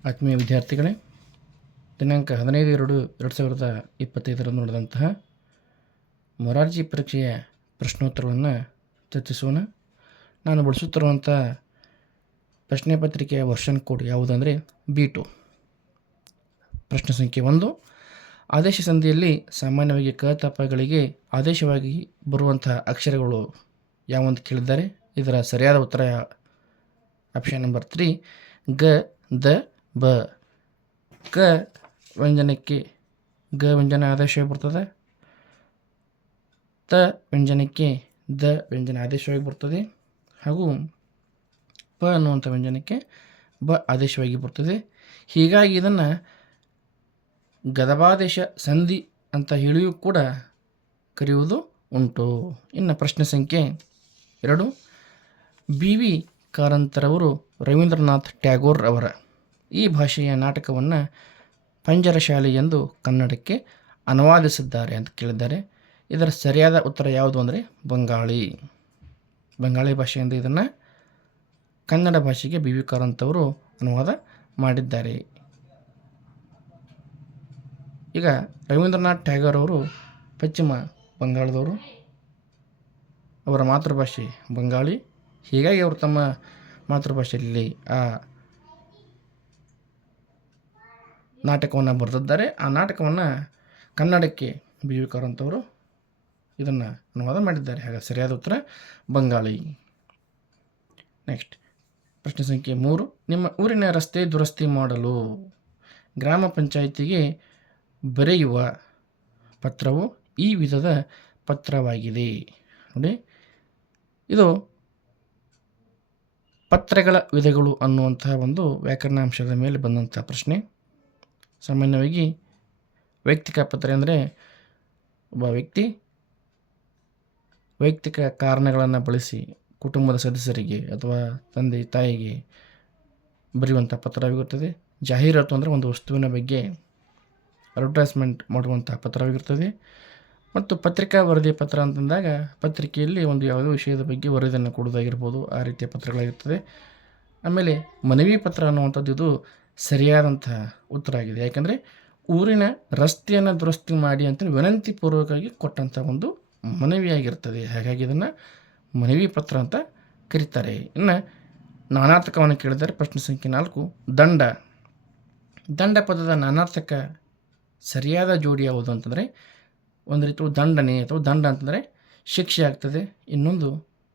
ಆತ್ಮೀಯ ವಿದ್ಯಾರ್ಥಿಗಳೇ, ದಿನಾಂಕ 15/2/2025 ನಡೆದಂತಹ ಮೊರಾರ್ಜಿ ಪರೀಕ್ಷೆಯ ಪ್ರಶ್ನೋತ್ತರಗಳನ್ನು ಚರ್ಚಿಸೋಣ. ನಾನು ಬಳಸುತ್ತಿರುವಂಥ ಪ್ರಶ್ನೆ ಪತ್ರಿಕೆಯ ವರ್ಷನ್ ಕೋಡ್ ಯಾವುದಂದರೆ B2. ಪ್ರಶ್ನೆ ಸಂಖ್ಯೆ 1. ಆದೇಶ ಸಂಧಿಯಲ್ಲಿ ಸಾಮಾನ್ಯವಾಗಿ ಕ ತಪಗಳಿಗೆ ಆದೇಶವಾಗಿ ಬರುವಂತಹ ಅಕ್ಷರಗಳು ಯಾವಂತ ಕೇಳಿದ್ದಾರೆ. ಇದರ ಸರಿಯಾದ ಉತ್ತರ ಆಪ್ಷನ್ ನಂಬರ್ 3 ಗ, ದ, ಬ. ಕ ವ್ಯಂಜನಕ್ಕೆ ಗ ವ್ಯಂಜನ ಆದೇಶವಾಗಿ ಬರ್ತದೆ. ತ ವ್ಯಂಜನಕ್ಕೆ ದ ವ್ಯಂಜನ ಆದೇಶವಾಗಿ ಬರ್ತದೆ. ಹಾಗೂ ಪ ಅನ್ನುವಂಥ ವ್ಯಂಜನಕ್ಕೆ ಬ ಆದೇಶವಾಗಿ ಬರ್ತದೆ. ಹೀಗಾಗಿ ಇದನ್ನು ಗದಭಾದೇಶ ಸಂಧಿ ಅಂತ ಹೇಳಿಯೂ ಕೂಡ ಕರೆಯುವುದು ಉಂಟು. ಇನ್ನು ಪ್ರಶ್ನೆ ಸಂಖ್ಯೆ 2. B.V. ಕಾರಂತರವರು ರವೀಂದ್ರನಾಥ್ ಟ್ಯಾಗೋರ್ ಅವರ ಈ ಭಾಷೆಯ ನಾಟಕವನ್ನು ಪಂಜರಶಾಲೆ ಎಂದು ಕನ್ನಡಕ್ಕೆ ಅನುವಾದಿಸಿದ್ದಾರೆ ಅಂತ ಕೇಳಿದ್ದಾರೆ. ಇದರ ಸರಿಯಾದ ಉತ್ತರ ಯಾವುದು ಅಂದರೆ ಬಂಗಾಳಿ ಭಾಷೆಯಿಂದ ಇದನ್ನು ಕನ್ನಡ ಭಾಷೆಗೆ B.V. ಕಾರಂತವರು ಅನುವಾದ ಮಾಡಿದ್ದಾರೆ. ಈಗ ರವೀಂದ್ರನಾಥ್ ಟ್ಯಾಗೋರ್ ಅವರು ಪಶ್ಚಿಮ ಬಂಗಾಳದವರು, ಅವರ ಮಾತೃಭಾಷೆ ಬಂಗಾಳಿ. ಹೀಗಾಗಿ ಅವರು ತಮ್ಮ ಮಾತೃಭಾಷೆಯಲ್ಲಿ ಆ ನಾಟಕವನ್ನು ಬರೆದಿದ್ದಾರೆ. ಆ ನಾಟಕವನ್ನು ಕನ್ನಡಕ್ಕೆ B.V. ಕಾರಂತವರು ಇದನ್ನು ಅನುವಾದ ಮಾಡಿದ್ದಾರೆ. ಹಾಗೆ ಸರಿಯಾದ ಉತ್ತರ ಬಂಗಾಳಿ. ನೆಕ್ಸ್ಟ್ ಪ್ರಶ್ನೆ ಸಂಖ್ಯೆ 3. ನಿಮ್ಮ ಊರಿನ ರಸ್ತೆ ದುರಸ್ತಿ ಮಾಡಲು ಗ್ರಾಮ ಪಂಚಾಯಿತಿಗೆ ಬರೆಯುವ ಪತ್ರವು ಈ ವಿಧದ ಪತ್ರವಾಗಿದೆ. ನೋಡಿ, ಇದು ಪತ್ರಗಳ ವಿಧಗಳು ಅನ್ನುವಂತಹ ಒಂದು ವ್ಯಾಕರಣಾಂಶದ ಮೇಲೆ ಬಂದಂಥ ಪ್ರಶ್ನೆ. ಸಾಮಾನ್ಯವಾಗಿ ವೈಯಕ್ತಿಕ ಪತ್ರ ಅಂದರೆ ಒಬ್ಬ ವ್ಯಕ್ತಿ ವೈಯಕ್ತಿಕ ಕಾರಣಗಳನ್ನು ಬಳಸಿ ಕುಟುಂಬದ ಸದಸ್ಯರಿಗೆ ಅಥವಾ ತಂದೆ ತಾಯಿಗೆ ಬರೆಯುವಂಥ ಪತ್ರವಾಗಿರುತ್ತದೆ. ಜಾಹೀರಾತು ಅಂದರೆ ಒಂದು ವಸ್ತುವಿನ ಬಗ್ಗೆ ಅಡ್ವರ್ಟೈಸ್ಮೆಂಟ್ ಮಾಡುವಂಥ ಪತ್ರವಾಗಿರ್ತದೆ. ಮತ್ತು ಪತ್ರಿಕಾ ವರದಿ ಪತ್ರ ಅಂತಂದಾಗ ಪತ್ರಿಕೆಯಲ್ಲಿ ಒಂದು ಯಾವುದೋ ವಿಷಯದ ಬಗ್ಗೆ ವರದಿಯನ್ನು ಕೊಡೋದಾಗಿರ್ಬೋದು, ಆ ರೀತಿಯ ಪತ್ರಗಳಾಗಿರ್ತದೆ. ಆಮೇಲೆ ಮನವಿ ಪತ್ರ ಅನ್ನುವಂಥದ್ದು ಇದು ಸರಿಯಾದಂಥ ಉತ್ತರ ಆಗಿದೆ. ಯಾಕೆಂದರೆ ಊರಿನ ರಸ್ತೆಯನ್ನು ದುರಸ್ತಿ ಮಾಡಿ ಅಂತೇಳಿ ವಿನಂತಿ ಪೂರ್ವಕವಾಗಿ ಕೊಟ್ಟಂಥ ಒಂದು ಮನವಿಯಾಗಿರ್ತದೆ. ಹಾಗಾಗಿ ಇದನ್ನು ಮನವಿ ಪತ್ರ ಅಂತ ಕರೀತಾರೆ. ಇನ್ನು ನಾನಾರ್ಥಕವನ್ನು ಕೇಳಿದ್ದಾರೆ. ಪ್ರಶ್ನೆ ಸಂಖ್ಯೆ 4. ದಂಡ ಪದದ ನಾನಾರ್ಥಕ ಸರಿಯಾದ ಜೋಡಿ ಯಾವುದು ಅಂತಂದರೆ, ಒಂದು ರೀತಿ ದಂಡನೆ ಅಥವಾ ದಂಡ ಅಂತಂದರೆ ಶಿಕ್ಷೆ ಆಗ್ತದೆ. ಇನ್ನೊಂದು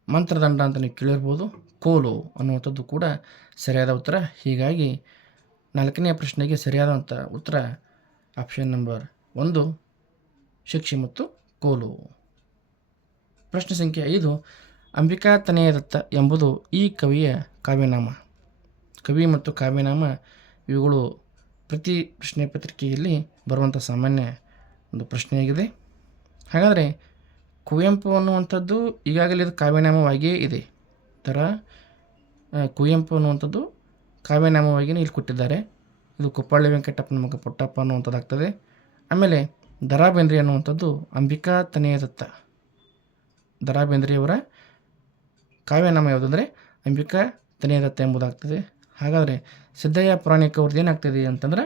ಮಂತ್ರದಂಡ ಅಂತ ನೀವು ಕೇಳಿರ್ಬೋದು. ಕೋಲು ಅನ್ನುವಂಥದ್ದು ಕೂಡ ಸರಿಯಾದ ಉತ್ತರ. ಹೀಗಾಗಿ 4ನೇ ಪ್ರಶ್ನೆಗೆ ಸರಿಯಾದಂಥ ಉತ್ತರ ಆಪ್ಷನ್ ನಂಬರ್ 1 ಶಿಕ್ಷೆ ಮತ್ತು ಕೋಲು. ಪ್ರಶ್ನೆ ಸಂಖ್ಯೆ 5. ಅಂಬಿಕಾ ತನಯದತ್ತ ಎಂಬುದು ಈ ಕವಿಯ ಕಾವ್ಯನಾಮ. ಕವಿ ಮತ್ತು ಕಾವ್ಯನಾಮ ಇವುಗಳು ಪ್ರತಿ ಪ್ರಶ್ನೆ ಪತ್ರಿಕೆಯಲ್ಲಿ ಬರುವಂಥ ಸಾಮಾನ್ಯ ಒಂದು ಪ್ರಶ್ನೆಯಾಗಿದೆ. ಹಾಗಾದರೆ ಕುವೆಂಪು ಅನ್ನುವಂಥದ್ದು ಈಗಾಗಲೇ ಇದು ಕಾವ್ಯನಾಮವಾಗಿಯೇ ಇದೆ. ಥರ ಕುವೆಂಪು ಅನ್ನುವಂಥದ್ದು ಕಾವ್ಯನಾಮವಾಗಿಯೇ ಇಲ್ಲಿ ಕೊಟ್ಟಿದ್ದಾರೆ. ಇದು ಕುಪ್ಪಳ್ಳಿ ವೆಂಕಟಪ್ಪನ ಮಗ ಪುಟ್ಟಪ್ಪ ಅನ್ನುವಂಥದ್ದಾಗ್ತದೆ. ಆಮೇಲೆ ದ ರಾ ಬೇಂದ್ರೆ ಅನ್ನುವಂಥದ್ದು ಅಂಬಿಕಾ ತನಯದತ್ತ. ದ ರಾ ಬೇಂದ್ರೆಯವರ ಕಾವ್ಯನಾಮ ಯಾವುದಂದರೆ ಅಂಬಿಕಾ ತನಯದತ್ತ ಎಂಬುದಾಗ್ತದೆ. ಹಾಗಾದರೆ ಸಿದ್ದಯ್ಯ ಪುರಾಣಿಕ ಅವ್ರದ್ದು ಏನಾಗ್ತದೆ ಅಂತಂದ್ರೆ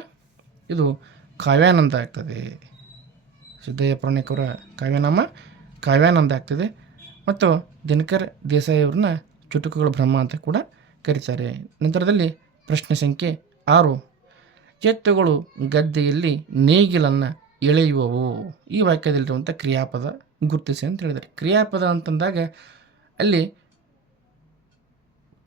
ಇದು ಕಾವ್ಯಾನಂದ ಆಗ್ತದೆ. ಸಿದ್ದಯ್ಯ ಪುರಾಣಿಕ ಅವರ ಕಾವ್ಯನಾಮ ಕಾವ್ಯಾನಂದ ಆಗ್ತದೆ. ಮತ್ತು ದಿನಕರ್ ದೇಸಾಯಿ ಅವ್ರನ್ನ ಚುಟುಕುಗಳ ಬ್ರಹ್ಮ ಅಂತ ಕೂಡ ಕರೀತಾರೆ. ನಂತರದಲ್ಲಿ ಪ್ರಶ್ನೆ ಸಂಖ್ಯೆ 6. ಎತ್ತುಗಳು ಗದ್ದೆಯಲ್ಲಿ ನೇಗಿಲನ್ನು ಎಳೆಯುವವು. ಈ ವಾಕ್ಯದಲ್ಲಿರುವಂಥ ಕ್ರಿಯಾಪದ ಗುರುತಿಸಿ ಅಂತ ಹೇಳಿದ್ದಾರೆ. ಕ್ರಿಯಾಪದ ಅಂತಂದಾಗ ಅಲ್ಲಿ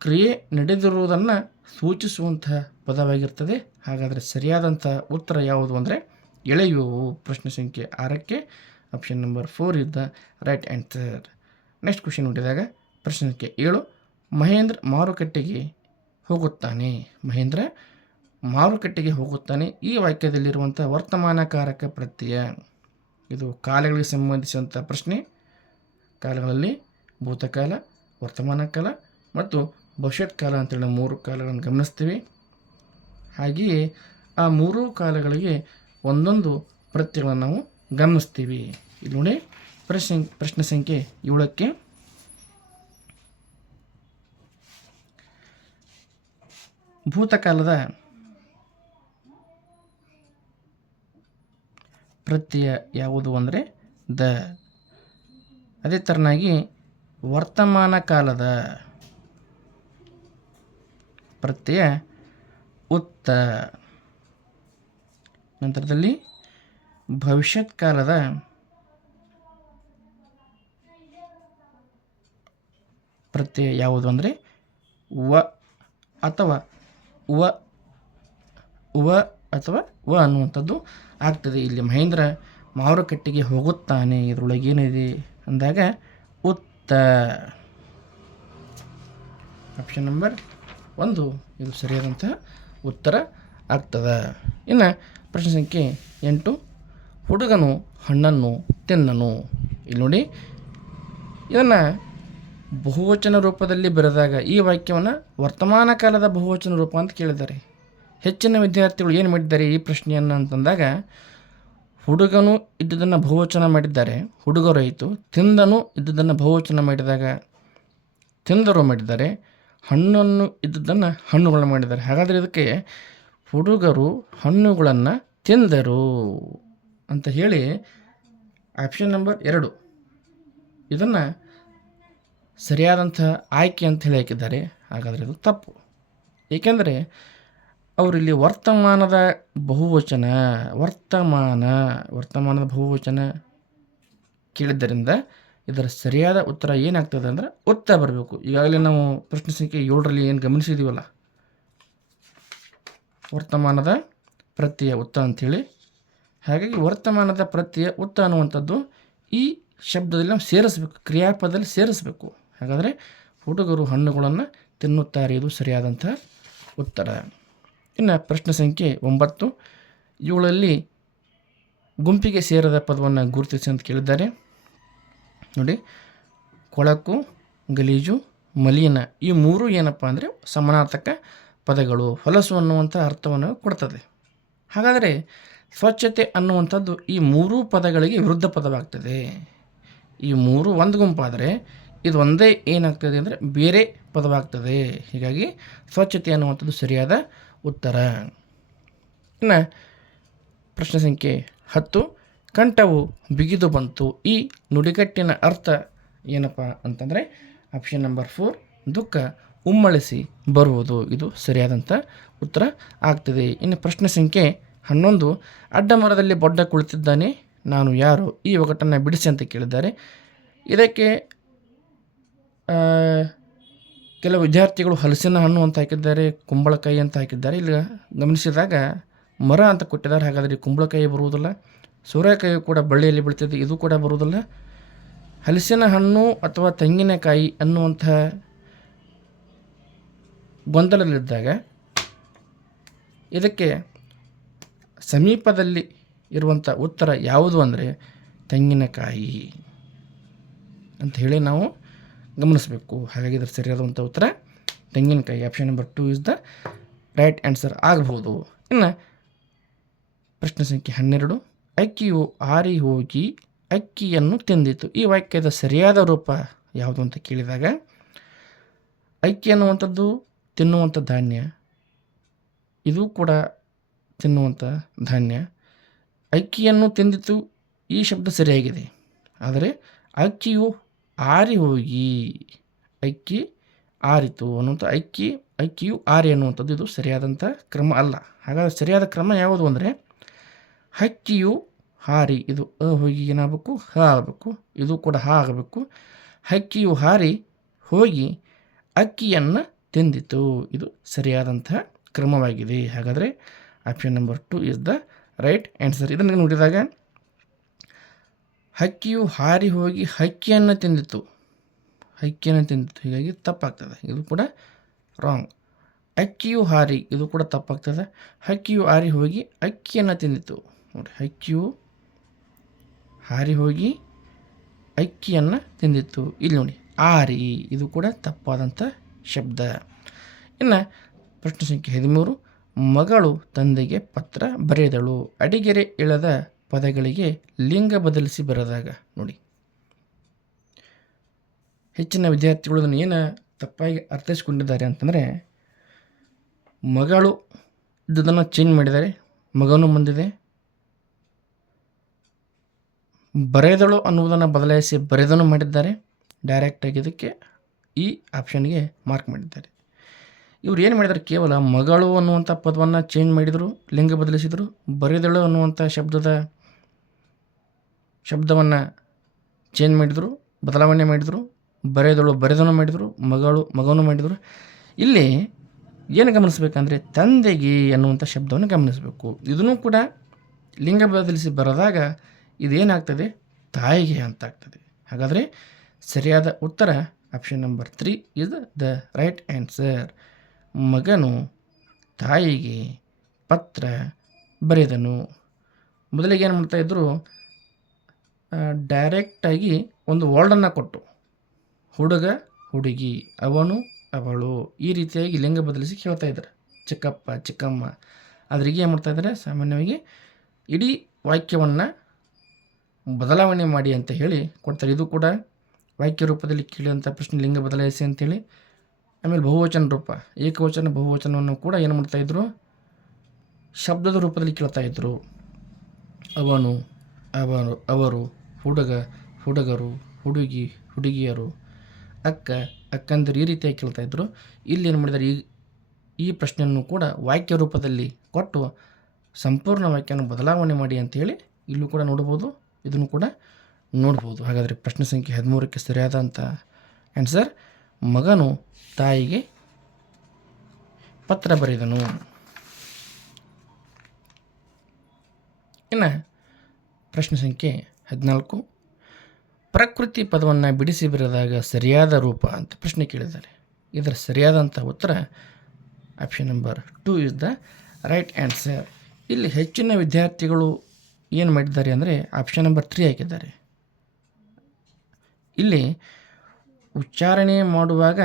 ಕ್ರಿಯೆ ನಡೆದಿರುವುದನ್ನು ಸೂಚಿಸುವಂತಹ ಪದವಾಗಿರ್ತದೆ. ಹಾಗಾದರೆ ಸರಿಯಾದಂಥ ಉತ್ತರ ಯಾವುದು ಅಂದರೆ ಎಳೆಯುವವು. ಪ್ರಶ್ನೆ ಸಂಖ್ಯೆ 6ಕ್ಕೆ ಆಪ್ಷನ್ ನಂಬರ್ 4 ಇದ್ದ ರೈಟ್ ಆನ್ಸರ್. ನೆಕ್ಸ್ಟ್ ಕ್ವೆಶ್ಚನ್ ನೋಡಿದಾಗ ಪ್ರಶ್ನೆ ಸಂಖ್ಯೆ 7. ಮಹೇಂದ್ರ ಮಾರುಕಟ್ಟೆಗೆ ಹೋಗುತ್ತಾನೆ. ಈ ವಾಕ್ಯದಲ್ಲಿರುವಂಥ ವರ್ತಮಾನಕಾರಕ ಪ್ರತ್ಯಯ. ಇದು ಕಾಲಗಳಿಗೆ ಸಂಬಂಧಿಸಿದಂಥ ಪ್ರಶ್ನೆ. ಕಾಲಗಳಲ್ಲಿ ಭೂತಕಾಲ, ವರ್ತಮಾನ ಕಾಲ ಮತ್ತು ಭವಿಷ್ಯತ್ ಕಾಲ ಅಂತೇಳಿ 3 ಕಾಲಗಳನ್ನು ಗಮನಿಸ್ತೀವಿ. ಹಾಗೆಯೇ ಆ 3 ಕಾಲಗಳಿಗೆ ಒಂದೊಂದು ಪ್ರತ್ಯಯಗಳನ್ನು ನಾವು ಗಮನಿಸ್ತೀವಿ. ಇಲ್ಲಿ ನೋಡಿ, ಪ್ರಶ್ನೆ ಸಂಖ್ಯೆ 7ಕ್ಕೆ ಭೂತಕಾಲದ ಪ್ರತ್ಯಯ ಯಾವುದು ಅಂದರೆ ದ. ಅದೇ ಥರನಾಗಿ ವರ್ತಮಾನ ಕಾಲದ ಪ್ರತ್ಯಯ ಉತ್ತ. ನಂತರದಲ್ಲಿ ಭವಿಷ್ಯತ್ ಕಾಲದ ಪ್ರತ್ಯಯ ಯಾವುದು ಅಂದರೆ ವ ಅಥವಾ ವ ಅಥವಾ ವ ಅನ್ನುವಂಥದ್ದು ಆಗ್ತದೆ. ಇಲ್ಲಿ ಮಹೇಂದ್ರ ಮಾರುಕಟ್ಟೆಗೆ ಹೋಗುತ್ತಾನೆ, ಇದರೊಳಗೆ ಏನಿದೆ ಅಂದಾಗ ಉತ್ತ. ಆಪ್ಷನ್ ನಂಬರ್ 1 ಇದು ಸರಿಯಾದಂತಹ ಉತ್ತರ ಆಗ್ತದೆ. ಇನ್ನು ಪ್ರಶ್ನೆ ಸಂಖ್ಯೆ 8, ಹುಡುಗನು ಹಣ್ಣನ್ನು ತಿನ್ನನು. ಇಲ್ಲಿ ನೋಡಿ, ಇದನ್ನು ಬಹುವಚನ ರೂಪದಲ್ಲಿ ಬರೆದಾಗ ಈ ವಾಕ್ಯವನ್ನು ವರ್ತಮಾನ ಕಾಲದ ಬಹುವಚನ ರೂಪ ಅಂತ ಕೇಳಿದ್ದಾರೆ. ಹೆಚ್ಚಿನ ವಿದ್ಯಾರ್ಥಿಗಳು ಏನು ಮಾಡಿದ್ದಾರೆ ಈ ಪ್ರಶ್ನೆಯನ್ನು ಅಂತಂದಾಗ, ಹುಡುಗನು ಇದ್ದುದನ್ನು ಬಹುವಚನ ಮಾಡಿದ್ದಾರೆ, ಹುಡುಗರು ಆಯಿತು. ತಿಂದನು ಇದ್ದುದನ್ನು ಬಹುವಚನ ಮಾಡಿದಾಗ ತಿಂದರು ಮಾಡಿದ್ದಾರೆ. ಹಣ್ಣನ್ನು ಇದ್ದುದನ್ನು ಹಣ್ಣುಗಳನ್ನು ಮಾಡಿದ್ದಾರೆ. ಹಾಗಾದರೆ ಇದಕ್ಕೆ ಹುಡುಗರು ಹಣ್ಣುಗಳನ್ನು ತಿಂದರು ಅಂತ ಹೇಳಿ ಆಪ್ಷನ್ ನಂಬರ್ 2 ಇದನ್ನು ಸರಿಯಾದಂಥ ಆಯ್ಕೆ ಅಂತ ಹೇಳಿ ಹಾಕಿದ್ದಾರೆ. ಹಾಗಾದರೆ ಇದು ತಪ್ಪು. ಏಕೆಂದರೆ ಅವರಿಲ್ಲಿ ವರ್ತಮಾನದ ಬಹುವಚನ ಕೇಳಿದ್ದರಿಂದ ಇದರ ಸರಿಯಾದ ಉತ್ತರ ಏನಾಗ್ತದೆ ಅಂದರೆ ಉತ್ತ ಬರಬೇಕು. ಈಗಾಗಲೇ ನಾವು ಪ್ರಶ್ನೆ ಸಂಖ್ಯೆ 7ರಲ್ಲಿ ಏನು ಗಮನಿಸಿದ್ದೀವಲ್ಲ, ವರ್ತಮಾನದ ಪ್ರತ್ಯಯ ಉತ್ತ ಅಂಥೇಳಿ. ಹಾಗಾಗಿ ವರ್ತಮಾನದ ಪ್ರತ್ಯಯ ಉತ್ತ ಅನ್ನುವಂಥದ್ದು ಈ ಶಬ್ದದಲ್ಲಿ ನಾವು ಸೇರಿಸಬೇಕು, ಕ್ರಿಯಾಪದದಲ್ಲಿ ಸೇರಿಸಬೇಕು. ಹಾಗಾದರೆ ಹುಡುಗರು ಹಣ್ಣುಗಳನ್ನು ತಿನ್ನುತ್ತಾರೆ, ಇದು ಸರಿಯಾದಂಥ ಉತ್ತರ. ಇನ್ನು ಪ್ರಶ್ನೆ ಸಂಖ್ಯೆ 9, ಇವುಗಳಲ್ಲಿ ಗುಂಪಿಗೆ ಸೇರದ ಪದವನ್ನು ಗುರುತಿಸಿ ಅಂತ ಕೇಳಿದ್ದಾರೆ. ನೋಡಿ, ಕೊಳಕು, ಗಲೀಜು, ಮಲಿನ ಈ ಮೂರು ಏನಪ್ಪ ಅಂದರೆ ಸಮಾನಾರ್ಥಕ ಪದಗಳು, ಹೊಲಸು ಅನ್ನುವಂಥ ಅರ್ಥವನ್ನು ಕೊಡ್ತದೆ. ಹಾಗಾದರೆ ಸ್ವಚ್ಛತೆ ಅನ್ನುವಂಥದ್ದು ಈ ಮೂರೂ ಪದಗಳಿಗೆ ವಿರುದ್ಧ ಪದವಾಗ್ತದೆ. ಈ ಮೂರು ಒಂದು ಗುಂಪಾದರೆ ಇದು ಒಂದೇ ಏನಾಗ್ತದೆ ಅಂದರೆ ಬೇರೆ ಪದವಾಗ್ತದೆ. ಹೀಗಾಗಿ ಸ್ವಚ್ಛತೆ ಅನ್ನುವಂಥದ್ದು ಸರಿಯಾದ ಉತ್ತರ. ಇನ್ನು ಪ್ರಶ್ನೆ ಸಂಖ್ಯೆ 10, ಕಂಠವು ಬಿಗಿದು ಬಂತು. ಈ ನುಡಿಗಟ್ಟಿನ ಅರ್ಥ ಏನಪ್ಪ ಅಂತಂದರೆ ಆಪ್ಷನ್ ನಂಬರ್ 4 ದುಃಖ ಉಮ್ಮಳಿಸಿ ಬರುವುದು, ಇದು ಸರಿಯಾದಂಥ ಉತ್ತರ ಆಗ್ತದೆ. ಇನ್ನು ಪ್ರಶ್ನೆ ಸಂಖ್ಯೆ 11, ಅಡ್ಡ ಮರದಲ್ಲಿ ಬೊಡ್ಡ ಕುಳಿತಿದ್ದಾನೆ, ನಾನು ಯಾರು, ಈ ಒಗಟನ್ನು ಬಿಡಿಸಿ ಅಂತ ಕೇಳಿದ್ದಾರೆ. ಇದಕ್ಕೆ ಕೆಲವು ವಿದ್ಯಾರ್ಥಿಗಳು ಹಲಸಿನ ಹಣ್ಣು ಅಂತ ಹಾಕಿದ್ದಾರೆ, ಕುಂಬಳಕಾಯಿ ಅಂತ ಹಾಕಿದ್ದಾರೆ. ಇಲ್ಲಿ ಗಮನಿಸಿದಾಗ ಮರ ಅಂತ ಕೊಟ್ಟಿದ್ದಾರೆ. ಹಾಗಾದರೆ ಕುಂಬಳಕಾಯಿ ಬರುವುದಿಲ್ಲ. ಸೂರ್ಯಕಾಯಿ ಕೂಡ ಬಳ್ಳಿಯಲ್ಲಿ ಬೀಳ್ತಿದೆ, ಇದು ಕೂಡ ಬರುವುದಿಲ್ಲ. ಹಲಸಿನ ಹಣ್ಣು ಅಥವಾ ತೆಂಗಿನಕಾಯಿ ಅನ್ನುವಂತಹ ಗೊಂದಲದಲ್ಲಿದ್ದಾಗ ಇದಕ್ಕೆ ಸಮೀಪದಲ್ಲಿ ಇರುವಂಥ ಉತ್ತರ ಯಾವುದು ಅಂದರೆ ತೆಂಗಿನಕಾಯಿ ಅಂತ ಹೇಳಿ ನಾವು ಗಮನಿಸಬೇಕು. ಹಾಗಾಗಿ ಇದರ ಸರಿಯಾದಂಥ ಉತ್ತರ ತೆಂಗಿನಕಾಯಿ. Option number 2 is the right answer ಆಗಬಹುದು. ಇನ್ನು ಪ್ರಶ್ನೆ ಸಂಖ್ಯೆ 12, ಅಕ್ಕಿಯು ಹಾರಿ ಹೋಗಿ ಅಕ್ಕಿಯನ್ನು ತಿಂದಿತು. ಈ ವಾಕ್ಯದ ಸರಿಯಾದ ರೂಪ ಯಾವುದು ಅಂತ ಕೇಳಿದಾಗ, ಅಕ್ಕಿ ಅನ್ನುವಂಥದ್ದು ತಿನ್ನುವಂಥ ಧಾನ್ಯ, ಇದು ಕೂಡ ತಿನ್ನುವಂಥ ಧಾನ್ಯ. ಅಕ್ಕಿಯನ್ನು ತಿಂದಿತು ಈ ಶಬ್ದ ಸರಿಯಾಗಿದೆ. ಆದರೆ ಅಕ್ಕಿಯು ಆರಿ ಹೋಗಿ ಅಕ್ಕಿ ಆರಿತು ಅನ್ನುವಂಥ ಅಕ್ಕಿಯು ಆರಿ ಅನ್ನುವಂಥದ್ದು ಇದು ಸರಿಯಾದಂಥ ಕ್ರಮ ಅಲ್ಲ. ಹಾಗಾದರೆ ಸರಿಯಾದ ಕ್ರಮ ಯಾವುದು ಅಂದರೆ ಹಕ್ಕಿಯು ಹಾರಿ, ಇದು ಹೋಗಿ ಏನಾಗಬೇಕು ಹ ಆಗಬೇಕು, ಇದು ಕೂಡ ಹ ಆಗಬೇಕು. ಹಕ್ಕಿಯು ಹಾರಿ ಹೋಗಿ ಅಕ್ಕಿಯನ್ನು ತಿಂದಿತು, ಇದು ಸರಿಯಾದಂತಹ ಕ್ರಮವಾಗಿದೆ. ಹಾಗಾದರೆ option number 2 is the right answer. ಇದನ್ನು ನೋಡಿದಾಗ ಹಕ್ಕಿಯು ಹಾರಿ ಹೋಗಿ ಹಕ್ಕಿಯನ್ನು ತಿಂದಿತು, ಹೀಗಾಗಿ ತಪ್ಪಾಗ್ತದೆ, ಇದು ಕೂಡ ರಾಂಗ್. ಅಕ್ಕಿಯು ಹಾರಿ, ಇದು ಕೂಡ ತಪ್ಪಾಗ್ತದೆ. ಹಕ್ಕಿಯು ಹಾರಿ ಹೋಗಿ ಅಕ್ಕಿಯನ್ನು ತಿಂದಿತು. ನೋಡಿ, ಹಕ್ಕಿಯು ಹಾರಿ ಹೋಗಿ ಅಕ್ಕಿಯನ್ನು ತಿಂದಿತ್ತು. ಇಲ್ಲಿ ನೋಡಿ ಆರಿ, ಇದು ಕೂಡ ತಪ್ಪಾದಂಥ ಶಬ್ದ. ಇನ್ನು ಪ್ರಶ್ನೆ ಸಂಖ್ಯೆ 13, ಮಗಳು ತಂದೆಗೆ ಪತ್ರ ಬರೆದಳು. ಅಡಿಗೆರೆ ಇಳದ ಪದಗಳಿಗೆ ಲಿಂಗ ಬದಲಿಸಿ ಬರೆದಾಗ ನೋಡಿ, ಹೆಚ್ಚಿನ ವಿದ್ಯಾರ್ಥಿಗಳು ಅದನ್ನು ಏನು ತಪ್ಪಾಗಿ ಅರ್ಥೈಸ್ಕೊಂಡಿದ್ದಾರೆ ಅಂತಂದರೆ, ಮಗಳು ಇದ್ದದನ್ನು ಚೇಂಜ್ ಮಾಡಿದ್ದಾರೆ, ಮಗನೂ ಬಂದಿದೆ. ಬರೆದಳು ಅನ್ನುವುದನ್ನು ಬದಲಾಯಿಸಿ ಬರೆದನು ಮಾಡಿದ್ದಾರೆ. ಡೈರೆಕ್ಟಾಗಿ ಇದಕ್ಕೆ ಈ ಆಪ್ಷನ್ಗೆ ಮಾರ್ಕ್ ಮಾಡಿದ್ದಾರೆ. ಇವ್ರು ಏನು ಮಾಡಿದ್ದಾರೆ, ಕೇವಲ ಮಗಳು ಅನ್ನುವಂಥ ಪದವನ್ನು ಚೇಂಜ್ ಮಾಡಿದರು, ಲಿಂಗ ಬದಲಿಸಿದರು. ಬರೆದಳು ಅನ್ನುವಂಥ ಶಬ್ದವನ್ನು ಚೇಂಜ್ ಮಾಡಿದರು, ಬದಲಾವಣೆ ಮಾಡಿದರು. ಬರೆದಳು ಬರೆದನು ಮಾಡಿದರು, ಮಗನು ಮಾಡಿದರು. ಇಲ್ಲಿ ಏನು ಗಮನಿಸಬೇಕಂದ್ರೆ ತಂದೆಗೆ ಅನ್ನುವಂಥ ಶಬ್ದವನ್ನು ಗಮನಿಸಬೇಕು. ಇದನ್ನು ಕೂಡ ಲಿಂಗ ಬದಲಿಸಿ ಬರೆದಾಗ ಇದೇನಾಗ್ತದೆ, ತಾಯಿಗೆ ಅಂತ ಆಗ್ತದೆ. ಹಾಗಾದರೆ ಸರಿಯಾದ ಉತ್ತರ option number 3 is the right answer. ಮಗನು ತಾಯಿಗೆ ಪತ್ರ ಬರೆದನು. ಮೊದಲಿಗೆ ಏನು ಮಾಡ್ತಾಯಿದ್ರು, ಡೈರೆಕ್ಟಾಗಿ ಒಂದು ವರ್ಡನ್ನು ಕೊಟ್ಟು ಹುಡುಗ ಹುಡುಗಿ, ಅವನು ಅವಳು, ಈ ರೀತಿಯಾಗಿ ಲಿಂಗ ಬದಲಿಸಿ ಕೇಳ್ತಾ ಇದ್ದಾರೆ. ಚಿಕ್ಕಪ್ಪ ಚಿಕ್ಕಮ್ಮ. ಅದ್ರಿಗೆ ಏನು ಮಾಡ್ತಾಯಿದ್ದಾರೆ, ಸಾಮಾನ್ಯವಾಗಿ ಇಡೀ ವಾಕ್ಯವನ್ನು ಬದಲಾವಣೆ ಮಾಡಿ ಅಂತ ಹೇಳಿ ಕೊಡ್ತಾರೆ. ಇದು ಕೂಡ ವಾಕ್ಯ ರೂಪದಲ್ಲಿ ಕೇಳಿದಂಥ ಪ್ರಶ್ನೆ ಲಿಂಗ ಬದಲಾಯಿಸಿ ಅಂತೇಳಿ. ಆಮೇಲೆ ಬಹುವಚನ ರೂಪ, ಏಕವಚನ ಬಹುವಚನವನ್ನು ಕೂಡ ಏನು ಮಾಡ್ತಾಯಿದ್ರು, ಶಬ್ದದ ರೂಪದಲ್ಲಿ ಕೇಳ್ತಾಯಿದ್ರು. ಅವನು ಅವರು, ಹುಡುಗ ಹುಡುಗರು, ಹುಡುಗಿ ಹುಡುಗಿಯರು, ಅಕ್ಕ ಅಕ್ಕಂದಿರು, ಈ ರೀತಿಯಾಗಿ ಕೇಳ್ತಾಯಿದ್ರು. ಇಲ್ಲಿ ಏನು ಮಾಡಿದ್ದಾರೆ, ಈ ಪ್ರಶ್ನೆಯನ್ನು ಕೂಡ ವಾಕ್ಯ ರೂಪದಲ್ಲಿ ಕೊಟ್ಟು ಸಂಪೂರ್ಣ ವಾಕ್ಯವನ್ನು ಬದಲಾವಣೆ ಮಾಡಿ ಅಂತೇಳಿ ಇಲ್ಲೂ ಕೂಡ ನೋಡ್ಬೋದು, ಇದನ್ನು ಕೂಡ ನೋಡ್ಬೋದು. ಹಾಗಾದರೆ ಪ್ರಶ್ನೆ ಸಂಖ್ಯೆ 13ಕ್ಕೆ ಸರಿಯಾದಂಥ ಆನ್ಸರ್ ಮಗನು ತಾಯಿಗೆ ಪತ್ರ ಬರೆದನು. ಇನ್ನು ಪ್ರಶ್ನೆ ಸಂಖ್ಯೆ 14, ಪ್ರಕೃತಿ ಪದವನ್ನು ಬಿಡಿಸಿ ಬರೆದಾಗ ಸರಿಯಾದ ರೂಪ ಅಂತ ಪ್ರಶ್ನೆ ಕೇಳಿದ್ದಾರೆ. ಇದರ ಸರಿಯಾದಂಥ ಉತ್ತರ option number 2 is the right answer. ಇಲ್ಲಿ ಹೆಚ್ಚಿನ ವಿದ್ಯಾರ್ಥಿಗಳು ಏನು ಮಾಡಿದ್ದಾರೆ ಅಂದರೆ ಆಪ್ಷನ್ ನಂಬರ್ 3 ಹಾಕಿದ್ದಾರೆ. ಇಲ್ಲಿ ಉಚ್ಚಾರಣೆ ಮಾಡುವಾಗ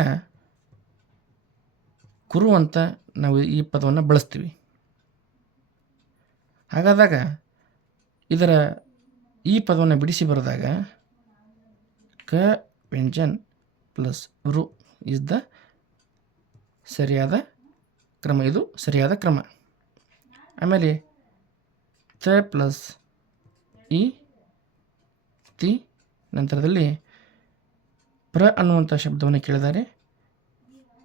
ಕುರು ಅಂತ ನಾವು ಈ ಪದವನ್ನು ಬಳಸ್ತೀವಿ. ಹಾಗಾದಾಗ ಈ ಪದವನ್ನು ಬಿಡಿಸಿ ಬರೆದಾಗ ಕ ವ್ಯಂಜನ್ ಪ್ಲಸ್ ರು ಇಸ್ ದ ಸರಿಯಾದ ಕ್ರಮ. ಇದು ಸರಿಯಾದ ಕ್ರಮ. ಆಮೇಲೆ ತ ಪ್ಲಸ್ ಇ ತಿ ನಂತರದಲ್ಲಿ ಪ್ರ ಅನ್ನುವಂಥ ಶಬ್ದವನ್ನು ಕೇಳಿದ್ದಾರೆ.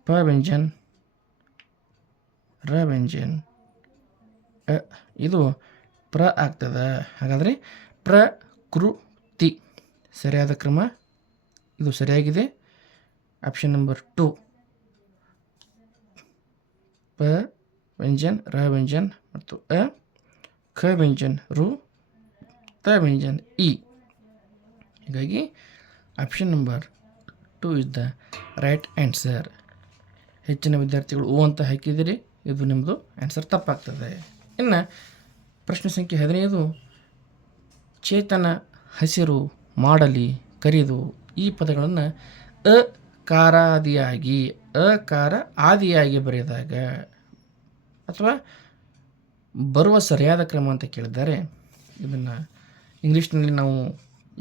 ಪ ವ್ಯಂಜನ್, ರ ವ್ಯಂಜನ್, ಇದು ಪ್ರ ಆಗ್ತದೆ. ಹಾಗಾದರೆ ಪ್ರಕೃತಿ ಸರಿಯಾದ ಕ್ರಮ, ಇದು ಸರಿಯಾಗಿದೆ. ಆಪ್ಷನ್ ನಂಬರ್ 2 ಪ ವ್ಯಂಜನ್, ರ ವ್ಯಂಜನ್ ಮತ್ತು ಖ ವ್ಯಂಜನ್, ರು, ತ ವ್ಯಂಜನ್, ಇ. ಹೀಗಾಗಿ option number 2 is the right answer. ಹೆಚ್ಚಿನ ವಿದ್ಯಾರ್ಥಿಗಳು ಓ ಅಂತ ಹಾಕಿದ್ದೀರಿ, ಇದು ನಿಮ್ಮದು ಆನ್ಸರ್ ತಪ್ಪಾಗ್ತದೆ. ಇನ್ನು ಪ್ರಶ್ನೆ ಸಂಖ್ಯೆ 15, ಚೇತನ, ಹಸಿರು, ಮಾಡಲಿ, ಕರಿದು, ಈ ಪದಗಳನ್ನು ಅಕಾರ ಆದಿಯಾಗಿ ಬರೆದಾಗ ಅಥವಾ ಬರುವ ಸರಿಯಾದ ಕ್ರಮ ಅಂತ ಕೇಳಿದ್ದಾರೆ. ಇದನ್ನು ಇಂಗ್ಲೀಷ್ನಲ್ಲಿ ನಾವು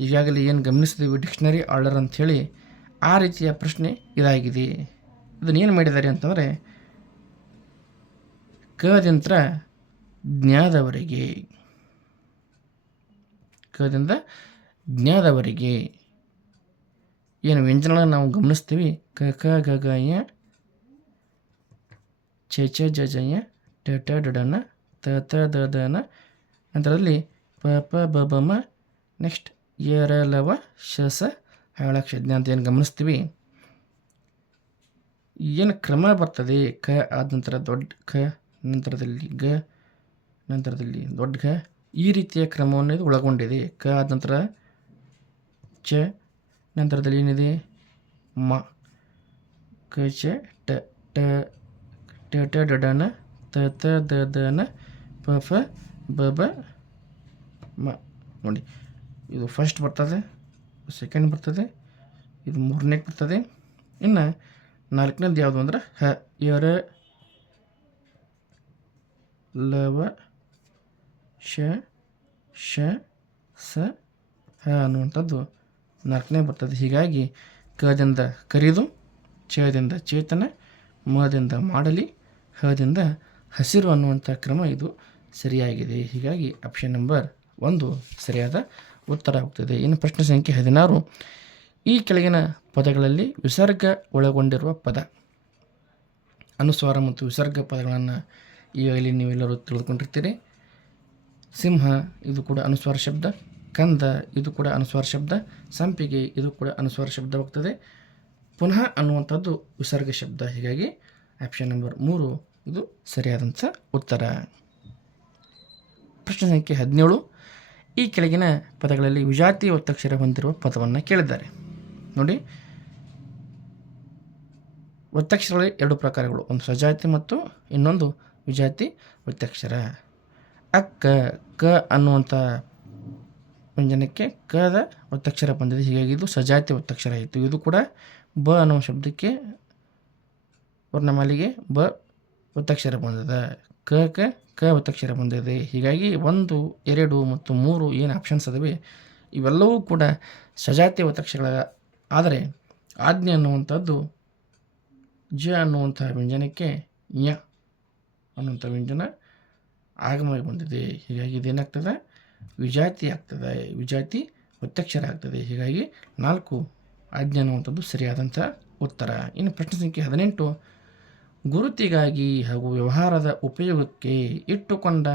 ಈಗಾಗಲೇ ಏನು ಗಮನಿಸಿದ್ದೀವಿ, ಡಿಕ್ಷನರಿ ಆರ್ಡರ್ ಅಂಥೇಳಿ, ಆ ರೀತಿಯ ಪ್ರಶ್ನೆ ಇದಾಗಿದೆ. ಇದನ್ನೇನು ಮಾಡಿದ್ದಾರೆ ಅಂತಂದರೆ ಕದಿಂದ ಜ್ಞಾದವರೆಗೆ, ಕದಿಂದ ಜ್ಞಾದವರೆಗೆ ಏನು ವ್ಯಂಜನಗಳನ್ನು ನಾವು ಗಮನಿಸ್ತೀವಿ. ಕ ಕ ಗ ಗ ಯ, ಚ ಚ ಜ ಜ ಯ, ಟ ಟ ಡ ಡ ನ, ತ ತ ದ ದ ನ, ನಂತರದಲ್ಲಿ ಪ ಪ ಬ ಬ ಮ, ನೆಕ್ಸ್ಟ್ ಯ ರ ಲ ವ ಶ ಸ ಹಳಕ್ಷ ಜ್ಞ ಅಂತ ಏನು ಗಮನಿಸ್ತೀವಿ. ಏನು ಕ್ರಮ ಬರ್ತದೆ, ಕ ಆದ ನಂತರ ದೊಡ್ಡ ಖ, ನಂತರದಲ್ಲಿ ಗ, ನಂತರದಲ್ಲಿ ದೊಡ್ಡ ಘ, ಈ ರೀತಿಯ ಕ್ರಮವನ್ನು ಇದು ಒಳಗೊಂಡಿದೆ. ಕ ಆದ ನಂತರ ಚ, ನಂತರದಲ್ಲಿ ಏನಿದೆ ಮ, ಕ ಚ ಟ, ಟ ಟ ಟ ಡ ಡ ನ, ತ ತ ದ ದ ನ, ಪ ಫ ಬ ಬ ಮ. ನೋಡಿ, ಇದು ಫಸ್ಟ್ ಬರ್ತದೆ, ಸೆಕೆಂಡ್ ಬರ್ತದೆ, ಇದು ಮೂರನೇ ಬರ್ತದೆ. ಇನ್ನು ನಾಲ್ಕನೇದು ಯಾವುದು ಅಂದ್ರೆ ಹ, ಯರ ಲವ ಶ ಶ ಸ ಹ ಅನ್ನುವಂಥದ್ದು ನಾಲ್ಕನೇ ಬರ್ತದೆ. ಹೀಗಾಗಿ ಕದಿಂದ ಕರಿದು, ಚದಿಂದ ಚೇತನ, ಮದಿಂದ ಮಾಡಲಿ, ಹದಿಂದ ಹಸಿರು ಅನ್ನುವಂಥ ಕ್ರಮ ಇದು ಸರಿಯಾಗಿದೆ. ಹೀಗಾಗಿ ಆಪ್ಷನ್ ನಂಬರ್ 1 ಸರಿಯಾದ ಉತ್ತರ ಆಗ್ತದೆ. ಇನ್ನು ಪ್ರಶ್ನೆ ಸಂಖ್ಯೆ 16, ಈ ಕೆಳಗಿನ ಪದಗಳಲ್ಲಿ ವಿಸರ್ಗ ಒಳಗೊಂಡಿರುವ ಪದ. ಅನುಸ್ವಾರ ಮತ್ತು ವಿಸರ್ಗ ಪದಗಳನ್ನು ಈಗಾಗಲೇ ನೀವೆಲ್ಲರೂ ತಿಳಿದುಕೊಂಡಿರ್ತೀರಿ. ಸಿಂಹ ಇದು ಕೂಡ ಅನುಸ್ವಾರ ಶಬ್ದ, ಕಂದ ಇದು ಕೂಡ ಅನುಸ್ವಾರ ಶಬ್ದ, ಸಂಪಿಗೆ ಇದು ಕೂಡ ಅನುಸ್ವಾರ ಶಬ್ದವಾಗ್ತದೆ. ಪುನಃ ಅನ್ನುವಂಥದ್ದು ವಿಸರ್ಗ ಶಬ್ದ. ಹೀಗಾಗಿ ಆಪ್ಷನ್ ನಂಬರ್ 3 ಇದು ಸರಿಯಾದಂಥ ಉತ್ತರ. ಪ್ರಶ್ನೆ ಸಂಖ್ಯೆ 17, ಈ ಕೆಳಗಿನ ಪದಗಳಲ್ಲಿ ವಿಜಾತಿ ಒತ್ತಕ್ಷರ ಹೊಂದಿರುವ ಪದವನ್ನು ಕೇಳಿದ್ದಾರೆ. ನೋಡಿ, ಒತ್ತಕ್ಷರಗಳಲ್ಲಿ 2 ಪ್ರಕಾರಗಳು, ಒಂದು ಸಜಾತಿ ಮತ್ತು ಇನ್ನೊಂದು ವಿಜಾತಿ ಒತ್ತಕ್ಷರ. ಅಕ್ಕ, ಕ ಅನ್ನುವಂಥ ವ್ಯಂಜನಕ್ಕೆ ಕದ ಒತ್ತಕ್ಷರ ಬಂದಿದೆ, ಹೀಗಾಗಿ ಇದು ಸಜಾತಿ ಒತ್ತಕ್ಷರ ಆಯಿತು. ಇದು ಕೂಡ ಬ ಅನ್ನುವ ಶಬ್ದಕ್ಕೆ ವರ್ಣಮಾಲಿಗೆ ಬ ಒತ್ತಕ್ಷರ ಬಂದಿದೆ. ಕ ಒತ್ತಕ್ಷರ ಬಂದಿದೆ. ಹೀಗಾಗಿ 1, 2 ಮತ್ತು 3 ಏನು ಆಪ್ಷನ್ಸ್ ಅದಾವೆ ಇವೆಲ್ಲವೂ ಕೂಡ ಸಜಾತಿ ಒತ್ತಕ್ಷರಗಳ. ಆದರೆ ಆಜ್ಞೆ ಅನ್ನುವಂಥದ್ದು ಜ ಅನ್ನುವಂಥ ವ್ಯಂಜನಕ್ಕೆ ಞ ಅನ್ನುವಂಥ ವ್ಯಂಜನ ಆಗಮವಾಗಿ ಬಂದಿದೆ. ಹೀಗಾಗಿ ಇದೇನಾಗ್ತದೆ, ವಿಜಾತಿ ಆಗ್ತದೆ, ವಿಜಾತಿ ಒತ್ತಕ್ಷರ ಆಗ್ತದೆ. ಹೀಗಾಗಿ 4 ಆಜ್ಞೆ ಅನ್ನುವಂಥದ್ದು ಸರಿಯಾದಂಥ ಉತ್ತರ. ಇನ್ನು ಪ್ರಶ್ನೆ ಸಂಖ್ಯೆ 18, ಗುರುತಿಗಾಗಿ ಹಾಗೂ ವ್ಯವಹಾರದ ಉಪಯೋಗಕ್ಕೆ ಇಟ್ಟುಕೊಂಡ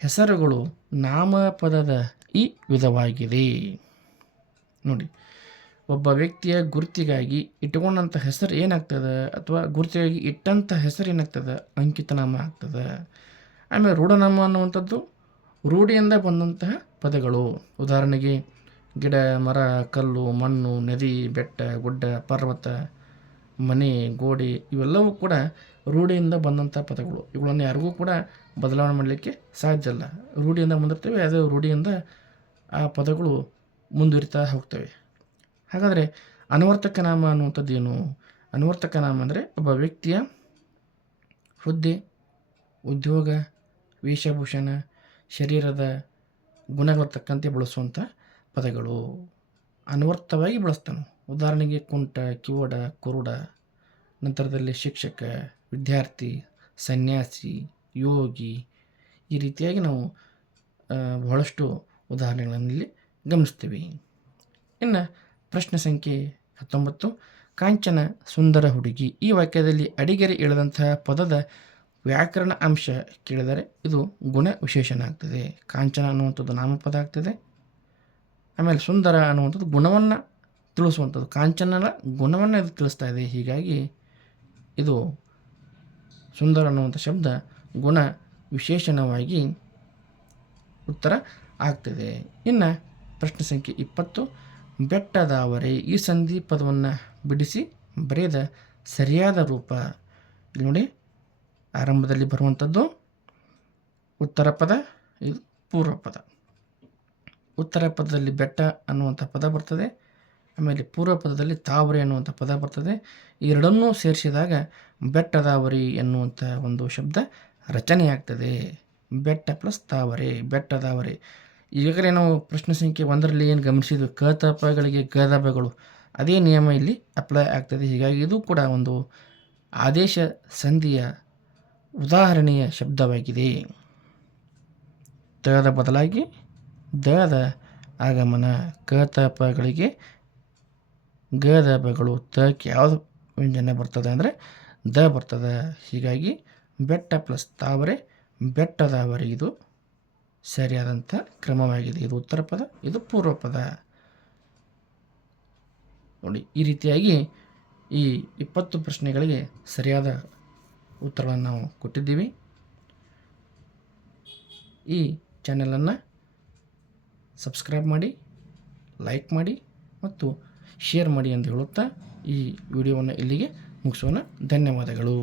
ಹೆಸರುಗಳು ನಾಮಪದದ ಈ ವಿಧವಾಗಿದೆ. ನೋಡಿ, ಒಬ್ಬ ವ್ಯಕ್ತಿಯ ಗುರುತಿಗಾಗಿ ಇಟ್ಟುಕೊಂಡಂಥ ಹೆಸರು ಏನಾಗ್ತದೆ, ಅಥವಾ ಗುರುತಿಗಾಗಿ ಇಟ್ಟಂಥ ಹೆಸರು ಏನಾಗ್ತದೆ, ಅಂಕಿತನಾಮ ಆಗ್ತದೆ. ಆಮೇಲೆ ರೂಢನಾಮ ಅನ್ನುವಂಥದ್ದು ರೂಢಿಯಿಂದ ಬಂದಂತಹ ಪದಗಳು. ಉದಾಹರಣೆಗೆ ಗಿಡ, ಮರ, ಕಲ್ಲು, ಮಣ್ಣು, ನದಿ, ಬೆಟ್ಟ, ಗುಡ್ಡ, ಪರ್ವತ, ಮನೆ, ಗೋಡೆ ಇವೆಲ್ಲವೂ ಕೂಡ ರೂಢಿಯಿಂದ ಬಂದಂಥ ಪದಗಳು. ಇವುಗಳನ್ನು ಯಾರಿಗೂ ಕೂಡ ಬದಲಾವಣೆ ಮಾಡಲಿಕ್ಕೆ ಸಾಧ್ಯ ಇಲ್ಲ. ರೂಢಿಯಿಂದ ಬಂದಿರ್ತವೆ, ಅದೇ ರೂಢಿಯಿಂದ ಆ ಪದಗಳು ಮುಂದುವರಿತಾ ಹೋಗ್ತವೆ. ಹಾಗಾದರೆ ಅನ್ವರ್ತಕ ನಾಮ ಅನ್ನುವಂಥದ್ದು ಏನು? ಅನ್ವರ್ತಕ ನಾಮ ಅಂದರೆ ಒಬ್ಬ ವ್ಯಕ್ತಿಯ ಹುದ್ದೆ, ಉದ್ಯೋಗ, ವೇಷಭೂಷಣ, ಶರೀರದ ಗುಣಗಳ ತಕ್ಕಂತೆ ಬಳಸುವಂಥ ಪದಗಳು. ಅನ್ವರ್ಥವಾಗಿ ಬಳಸ್ತಾನೆ. ಉದಾಹರಣೆಗೆ ಕುಂಟ, ಕಿವಡ, ಕುರುಡ, ನಂತರದಲ್ಲಿ ಶಿಕ್ಷಕ, ವಿದ್ಯಾರ್ಥಿ, ಸನ್ಯಾಸಿ, ಯೋಗಿ, ಈ ರೀತಿಯಾಗಿ ನಾವು ಬಹಳಷ್ಟು ಉದಾಹರಣೆಗಳಲ್ಲಿ ಗಮನಿಸ್ತೀವಿ. ಇನ್ನು ಪ್ರಶ್ನೆ ಸಂಖ್ಯೆ 19, ಕಾಂಚನ ಸುಂದರ ಹುಡುಗಿ. ಈ ವಾಕ್ಯದಲ್ಲಿ ಅಡಿಗೆರೆ ಇಳಿದಂತಹ ಪದದ ವ್ಯಾಕರಣ ಅಂಶ ಕೇಳಿದರೆ ಇದು ಗುಣ ವಿಶೇಷಣ ಆಗ್ತದೆ. ಕಾಂಚನ ಅನ್ನುವಂಥದ್ದು ನಾಮಪದ ಆಗ್ತದೆ. ಆಮೇಲೆ ಸುಂದರ ಅನ್ನುವಂಥದ್ದು ಗುಣವನ್ನು ತಿಳಿಸುವಂಥದ್ದು. ಕಾಂಚನನ ಗುಣವನ್ನು ಇದು ತಿಳಿಸ್ತಾ ಇದೆ. ಹೀಗಾಗಿ ಇದು ಸುಂದರ ಅನ್ನುವಂಥ ಶಬ್ದ ಗುಣ ವಿಶೇಷಣವಾಗಿ ಉತ್ತರ ಆಗ್ತದೆ. ಇನ್ನು ಪ್ರಶ್ನೆ ಸಂಖ್ಯೆ 20, ಬೆಟ್ಟದಾವರೆ. ಈ ಸಂಧಿ ಪದವನ್ನು ಬಿಡಿಸಿ ಬರೆದ ಸರಿಯಾದ ರೂಪ. ಇಲ್ಲಿ ನೋಡಿ, ಆರಂಭದಲ್ಲಿ ಬರುವಂಥದ್ದು ಉತ್ತರ ಪದ, ಇದು ಪೂರ್ವ ಪದ. ಉತ್ತರ ಪದದಲ್ಲಿ ಬೆಟ್ಟ ಅನ್ನುವಂಥ ಪದ ಬರ್ತದೆ. ಆಮೇಲೆ ಪೂರ್ವ ಪದದಲ್ಲಿ ತಾವರೆ ಅನ್ನುವಂಥ ಪದ ಬರ್ತದೆ. ಈ ಎರಡನ್ನೂ ಸೇರಿಸಿದಾಗ ಬೆಟ್ಟದಾವರಿ ಎನ್ನುವಂಥ ಒಂದು ಶಬ್ದ ರಚನೆಯಾಗ್ತದೆ. ಬೆಟ್ಟ ಪ್ಲಸ್ ತಾವರೆ, ಬೆಟ್ಟದಾವರೆ. ಈಗಾಗಲೇ ನಾವು ಪ್ರಶ್ನೆ ಸಂಖ್ಯೆ 1ರಲ್ಲಿ ಏನು ಗಮನಿಸಿದ್ವಿ, ಕತಪಗಳಿಗೆ ಗದಬಗಳು, ಅದೇ ನಿಯಮ ಇಲ್ಲಿ ಅಪ್ಲೈ ಆಗ್ತದೆ. ಹೀಗಾಗಿ ಇದು ಕೂಡ ಒಂದು ಆದೇಶ ಸಂಧಿಯ ಉದಾಹರಣೆಯ ಶಬ್ದವಾಗಿದೆ. ತದ ಬದಲಾಗಿ ದದ ಆಗಮನ. ಕತಪಗಳಿಗೆ ಗದಬಗಳು. ತಕ್ಕೆ ಯಾವುದು ವ್ಯಂಜನ ಬರ್ತದೆ ಅಂದರೆ ದ ಬರ್ತದೆ. ಹೀಗಾಗಿ ಬೆಟ್ಟ ಪ್ಲಸ್ ತಾವರೆ, ಬೆಟ್ಟದಾವರೆ ಇದು ಸರಿಯಾದಂಥ ಕ್ರಮವಾಗಿದೆ. ಇದು ಉತ್ತರ ಪದ, ಇದು ಪೂರ್ವ ಪದ. ನೋಡಿ, ಈ ರೀತಿಯಾಗಿ ಈ 20 ಪ್ರಶ್ನೆಗಳಿಗೆ ಸರಿಯಾದ ಉತ್ತರಗಳನ್ನು ನಾವು ಕೊಟ್ಟಿದ್ದೀವಿ. ಈ ಚಾನೆಲನ್ನು ಸಬ್ಸ್ಕ್ರೈಬ್ ಮಾಡಿ, ಲೈಕ್ ಮಾಡಿ ಮತ್ತು ಶೇರ್ ಮಾಡಿ ಎಂದು ಹೇಳುತ್ತಾ ಈ ವಿಡಿಯೋವನ್ನು ಇಲ್ಲಿಗೆ ಮುಗಿಸೋಣ. ಧನ್ಯವಾದಗಳು.